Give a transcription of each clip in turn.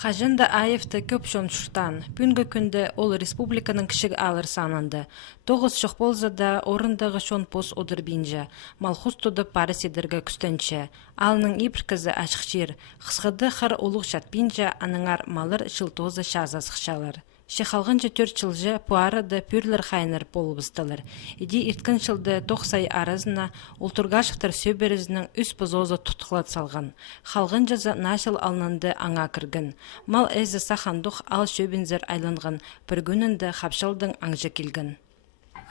Хажында айыфты көп шоншуштан, бүгінгі күнді ол республиканың кішік алыр сананды. 9 шық болза да орындағы шон пос одыр бинжа, малхус туды пары седіргі күстенче. Алының ипр кізі ашық жер, қысқыды қыр олық шат бинжа, аныңар малыр шылтозы шазас қышалар. Шехалғанча 4 жылжы пуарады пүрлер хайныр болыбыстылыр. Иди ирткін жылды 9 арызына Ултургашевтар сөберізінің үс бұзозы тұтқылат салған. Халғын жазы нашыл алынынды аңа кіргін. Мал әзі сахандық ал шөбінзір айланған, бір күнінді хапшылдың аңжы келгін.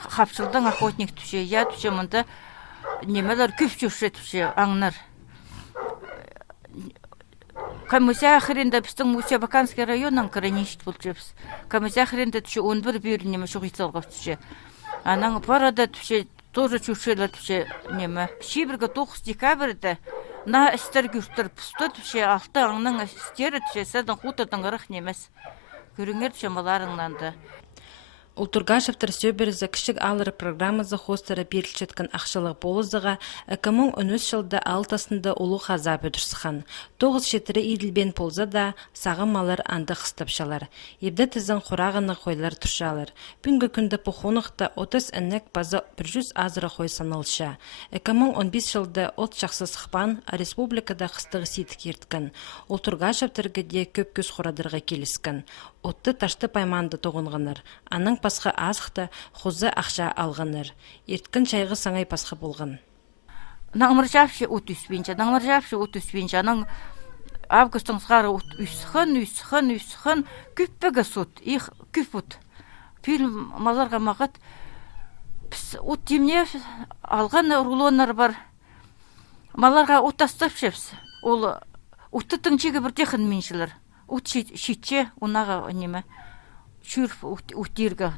Хапшылдың охотник түше, я түше мұнда немелер көп жүрше түше аңнар. Камызя хренда біздің Мусябаканский районның краничт болчебіз. Камызя хренда түше 11 бүйір неме шуғитсалға түше. Анаң парада түше, тоже чушела түше неме. Шибіргі 9 декабрьді на істер күштір пұсты түше, алты аңның істері түше, сәдің құтырдың ғырық немес. Көріңер түше маларыңнанды. Ултургашевтар сөберізі кішік алыры программазы хостары берілчеткен ақшылық болызыға 2013 жылда алтасында ұлы қазап өтірсіған. 9 шетірі еділбен полза да сағым малар анды қыстапшалар. Ебді тізін құрағыны қойлар тұршалар. Бүгінгі күнді пұхонықта 30 әннек база 100 азыры қой саналша. 2015 жылда от жақсы сықпан республикада қыстығы сетік ерткен. Ултургашевтарға де көп көз құрадырға келіскен. Отты ташты пайманды тоғынғаныр. Аның пасқа азықты хозы ақша алғаныр. Ерткін чайғы саңай пасқа болған. Наңмыр жапшы от үспенші, аның августың сғары үсіхін, күппігі сұт, күп ұт. Фильм маларға мағыт, от демне алған рулонлар бар. Маларға от астап шепс, ол ұттытың жегі бір текін меншілер. Ут шитче, онаға неме, шүрф утирға.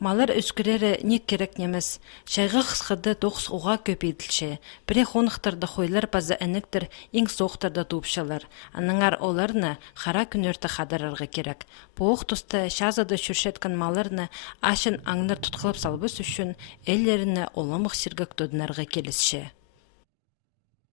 Малар өскірері не керек немес. Шайғы қысқыды 9 уға көп етілше. Біре қонықтарды қойлар базы әніктір, ең соқтарды туыпшалар. Аныңар оларны қара күнерті қадарарға керек. Боқ тұсты шазады шүршеткен маларны ашын аңнар тұтқылып салбыз үшін, әллеріні оламық сергік төдінарға келісше.